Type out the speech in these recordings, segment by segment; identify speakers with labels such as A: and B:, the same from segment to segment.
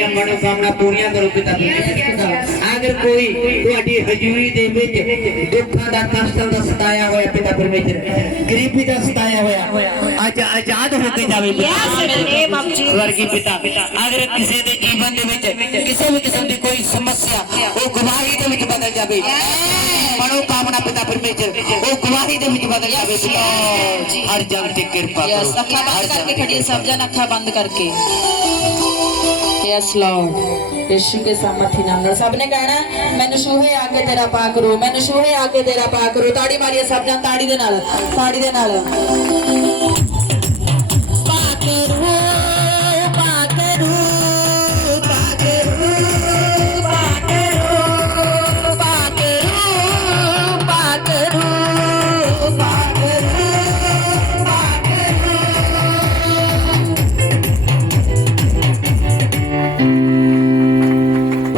A: ਦੀਆਂ ਮਨੋਕਾਮਨਾ ਪੂਰੀਆਂ ਕਰੋ ਪਿਤਾ ਅਗਰ ਕੋਈ ਤੁਹਾਡੀ ਹਜ਼ੂਰੀ ਦੇ ਵਿੱਚ ਦੁੱਖਾਂ ਦਾ ਕਸ਼ਟਾਂ ਦਾ ਸਤਾਇਆ ਹੋਇਆ ਪਿਤਾ ਪਰਮੇਸ਼ਰ। ਗਰੀਬੀ ਦਾ ਸਤਾਇਆ ਹੋਇਆ। ਅੱਜ ਆਜ਼ਾਦ ਹੋ ਕੇ ਜਾਵੇ. ਸਵਰਗੀ ਪਿਤਾ। ਅਗਰ ਕਿਸੇ ਦੇ ਜੀਵਨ ਦੇ ਵਿੱਚ ਕਿਸੇ ਵੀ ਕਿਸਮ ਦੀ ਕੋਈ ਸਮੱਸਿਆ ਉਹ ਗਵਾਹੀ ਦੇ ਵਿੱਚ ਬਦਲ ਜਾਵੇ। ਮਨੋ ਕਾਮਨਾ ਪਿਤਾ ਪਰਮੇਸ਼ਰ ਉਹ ਗਵਾਹੀ ਦੇ ਵਿੱਚ ਬਦਲ ਜਾਵੇ ਪਿਤਾ। ਹਰ ਜਨ ਤੇ ਕਿਰਪਾ ਕਰੋ।
B: ਅੱਖਾਂ ਬੰਦ ਕਰਕੇ
A: ਤੇ
B: ਖੜੀਏ ਸਭ ਜਨ ਅੱਖਾਂ ਬੰਦ ਕਰਕੇ। ਯਸ ਲਾਰਡ ਯਿਸੂ ਕੇ ਸਾਮਰਥੀ ਨਾਮ ਨਾਲ ਸਭ ਨੇ ਕਹਿਣਾ ਮੈਨੂੰ ਸ਼ੂਹੇ ਆ ਕੇ ਤੇਰਾ ਪਾ ਕਰੋ ਮੈਨੂੰ ਸ਼ੂਹੇ ਆ ਕੇ ਤੇਰਾ ਪਾ ਕਰੋ ਤਾੜੀ ਮਾਰੀਏ ਸਭ ਜਨ ਤਾੜੀ ਦੇ ਨਾਲ ਤਾੜੀ ਦੇ ਨਾਲ ਪਾ ਕਰੋ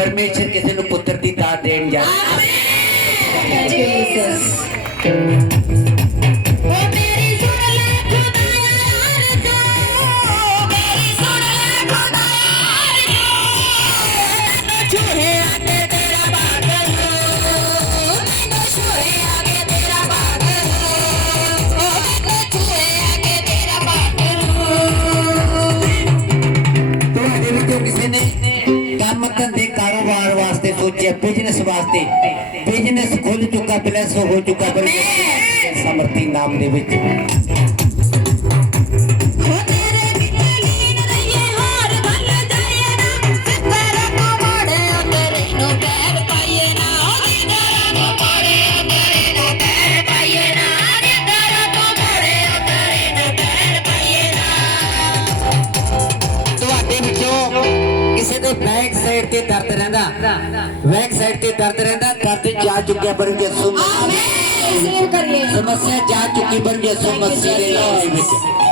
A: ਪਰਮੇਸ਼ਰ ਕਿਸੇ ਨੂੰ ਪੁੱਤਰ ਦੀ ਦਾਤ ਦੇਣ ਜਾ
B: Jesus.
A: ਤੁਹਾਡੇ ਸੋਚਿਆ ਬਿਜ਼ਨਸ ਵਾਸਤੇ ਬਿਜ਼ਨਸ ਖੁੱਲ ਚੁੱਕਾ ਬਲੈਸ ਹੋ ਚੁੱਕਾ ਪਰ ਸਮਰਥੀ چکے بن کے سمسیا جا چکی بن کے سمسیا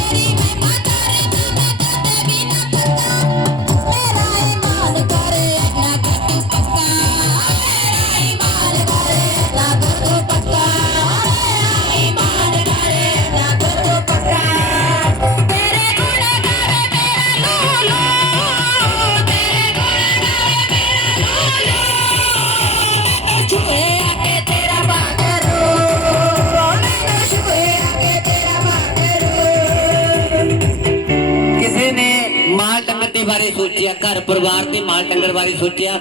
A: ਬਾਰੇ ਸੋਚਿਆ ਘਰ ਪਰਿਵਾਰ ਤੇ ਮਾਲ ਡੰਗਰ ਬਾਰੇ ਸੋਚਿਆ।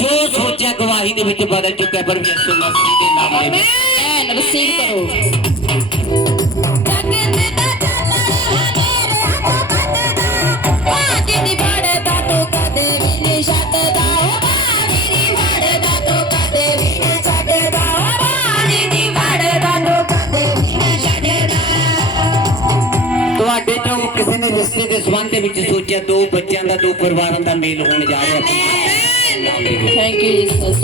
A: ਜੋ ਸੋਚਿਆ ਗਵਾਹੀ ਦੇ ਵਿੱਚ ਬਦਲ ਚੁੱਕਿਆ ਪਰ ਯਿਸੂ ਮਸੀਹ ਦੇ ਨਾਮ ਦੇ ਵਿੱਚ
B: ਐਨ ਰਿਸੀਵ ਕਰੋ।
A: ਦੇ ਵਿੱਚ ਸੋਚਿਆ ਦੋ ਬੱਚਿਆਂ ਦਾ ਦੋ ਪਰਿਵਾਰਾਂ ਦਾ ਮੇਲ ਹੋਣ ਜਾ ਰਿਹਾ
B: ਥੈਂਕ ਯੂ ਜੀਸਸ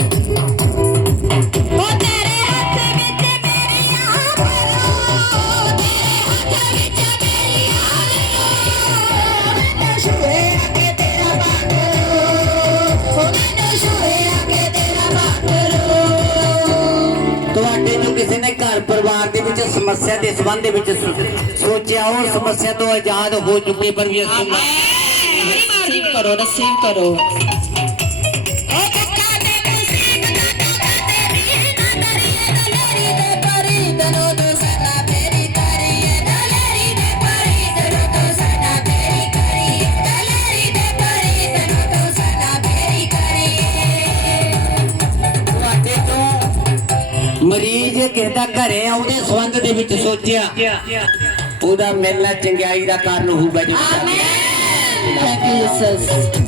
A: ਸਮੱਸਿਆ ਦੇ ਸੰਬੰਧ ਦੇ ਵਿੱਚ ਸੋ- ਸੋਚਿਆ ਉਹ ਸਮੱਸਿਆ ਤੋਂ ਆਜ਼ਾਦ ਹੋ ਚੁੱਕੇ ਪਰ ਵੀ ਅਸੀਂ
B: ਰਿਸੀਵ ਕਰੋ ਰਿਸੀਵ ਕਰੋ
A: ਘਰੇ ਆਉਂਦੇ ਸੰਬੰਧ ਦੇ ਵਿੱਚ ਸੋਚਿਆ ਉਹਦਾ ਮਿਲਣਾ ਚੰਗਿਆਈ ਦਾ ਕਾਰਨ ਹੋਊਗਾ ਜੋ
B: ਥੈਂਕ ਯੂ ਜੀਸਸ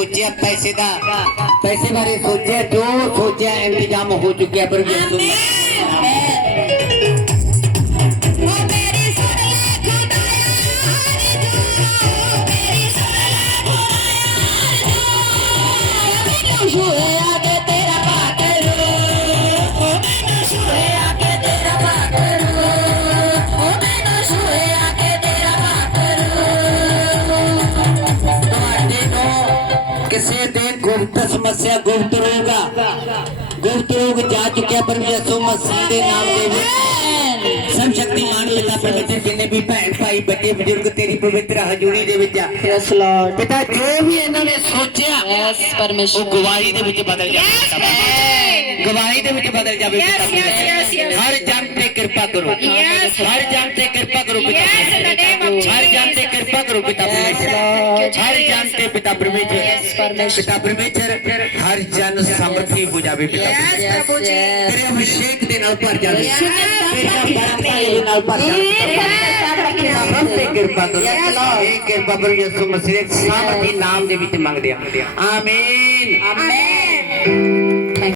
A: ਸੋਚਿਆ ਪੈਸੇ ਦਾ। ਪੈਸੇ ਬਾਰੇ ਸੋਚਿਆ ਜੋ ਸੋਚਿਆ ਇੰਤਜ਼ਾਮ ਹੋ ਚੁੱਕਿਆ ਪਰ ਵੀ
C: میرا گفت روگا گفت روگ جا
A: چکیا پر میرا مسیح دے نام دے سب شکتی مان پتا پرمتر جنے بھی بھین بھائی بچے بزرگ تیری پوتر ہجوری دے وچ یس لارڈ پتا جو بھی انہوں نے سوچیا یس پرمیشن وہ گواہی دے وچ
B: بدل جاوے
A: گواہی دے وچ بدل جاوے ہر
B: جان
A: تے
B: کرپا
A: کرو ہر جان تے کرپا کرو پتا ہر جان تے کرپا کرو پتا ਜਨ ਤੇ ਪਿਤਾ ਪਰਮੇਸ਼ਰ। ਪਰਮੇਸ਼ਰ ਪਿਤਾ ਪਰਮੇਸ਼ਰ ਹਰ ਜਨ ਸਮਰਥੀ ਹੋ ਜਾਵੇ ਪਿਤਾ ਪਰਮੇਸ਼ਰ। ਤੇਰੇ ਅਭਿਸ਼ੇਕ ਦੇ ਨਾਲ ਭਰ ਜਾਵੇ। ਤੇਰੀਆਂ ਬਰਕਤਾਂ ਦੇ ਨਾਲ ਭਰ ਜਾਵੇ। ਕਿਰਪਾ ਕਰੋ। ਇਹ ਕਿਰਪਾ ਕਰੋ। ਯਿਸੂ ਮਸੀਹ ਦੇ ਨਾਮ ਦੇ ਵਿੱਚ ਮੰਗਦੇ ਆ ਆਮੀਨ। ਆਮੀਨ